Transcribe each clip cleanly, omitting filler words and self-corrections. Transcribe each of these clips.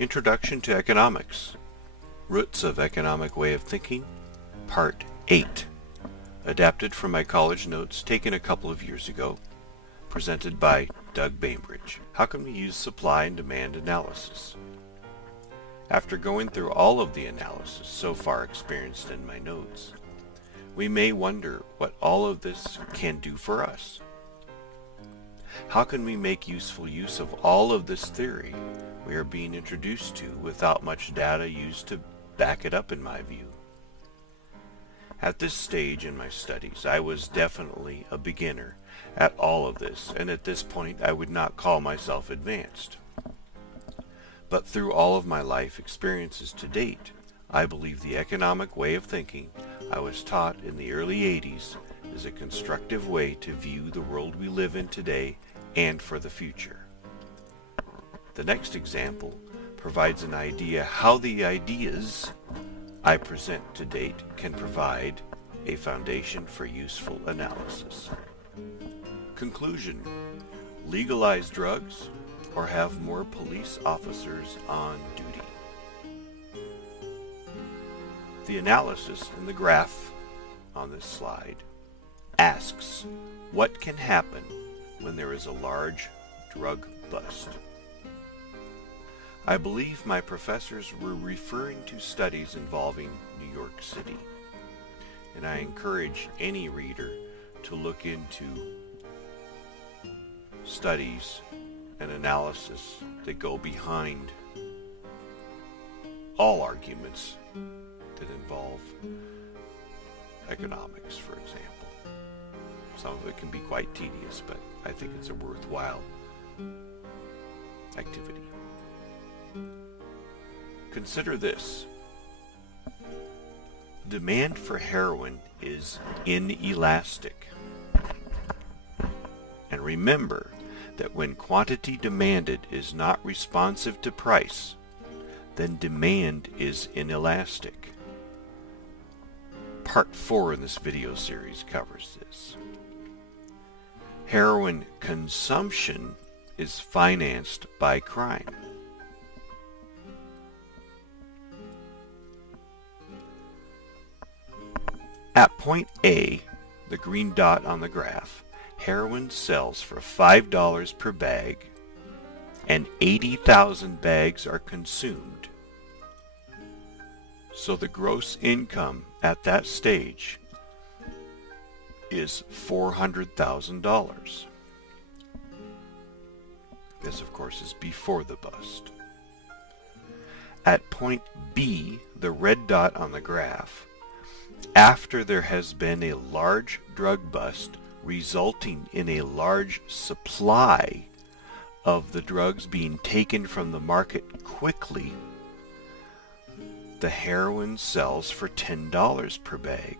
Introduction to Economics, Roots of Economic Way of Thinking, Part 8, adapted from my college notes taken a couple of years ago, presented by Doug Bainbridge. How can we use supply and demand analysis? After going through all of the analysis so far experienced in my notes, we may wonder what all of this can do for us. How can we make useful use of all of this theory we are being introduced to without much data used to back it up, in my view? At this stage in my studies, I was definitely a beginner at all of this, and at this point I would not call myself advanced. But through all of my life experiences to date, I believe the economic way of thinking I was taught in the early 80s is a constructive way to view the world we live in today and for the future. The next example provides an idea how the ideas I present to date can provide a foundation for useful analysis. Conclusion: legalize drugs or have more police officers on duty. The analysis in the graph on this slide asks what can happen when there is a large drug bust. I believe my professors were referring to studies involving New York City, and I encourage any reader to look into studies and analysis that go behind all arguments that involve economics, for example. Some of it can be quite tedious, but I think it's a worthwhile activity. Consider this. Demand for heroin is inelastic. And remember that when quantity demanded is not responsive to price, then demand is inelastic. Part 4 in this video series covers this. Heroin consumption is financed by crime. At point A, the green dot on the graph, heroin sells for $5 per bag and 80,000 bags are consumed. So the gross income at that stage is $400,000. This, of course, is before the bust. At point B, the red dot on the graph, after there has been a large drug bust resulting in a large supply of the drugs being taken from the market quickly, the heroin sells for $10 per bag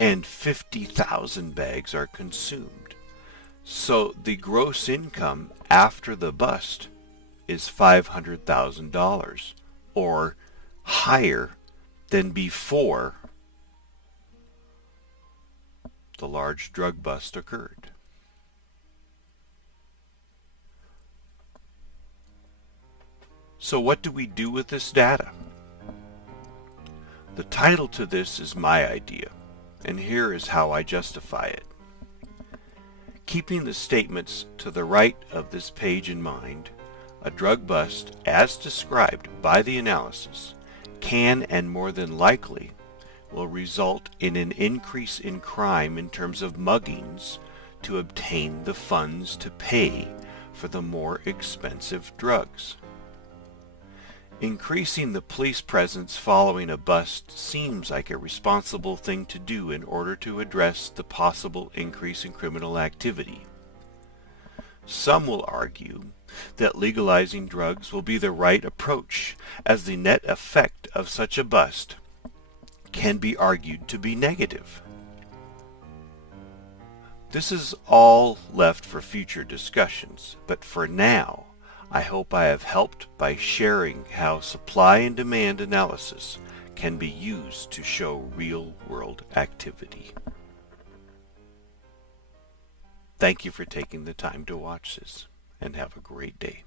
and 50,000 bags are consumed. So the gross income after the bust is $500,000 or higher than before the large drug bust occurred. So what do we do with this data? The title to this is my idea, and here is how I justify it. Keeping the statements to the right of this page in mind, a drug bust, as described by the analysis, can and more than likely will result in an increase in crime in terms of muggings to obtain the funds to pay for the more expensive drugs. Increasing the police presence following a bust seems like a responsible thing to do in order to address the possible increase in criminal activity. Some will argue that legalizing drugs will be the right approach, as the net effect of such a bust can be argued to be negative. This is all left for future discussions, but for now, I hope I have helped by sharing how supply and demand analysis can be used to show real-world activity. Thank you for taking the time to watch this, and have a great day.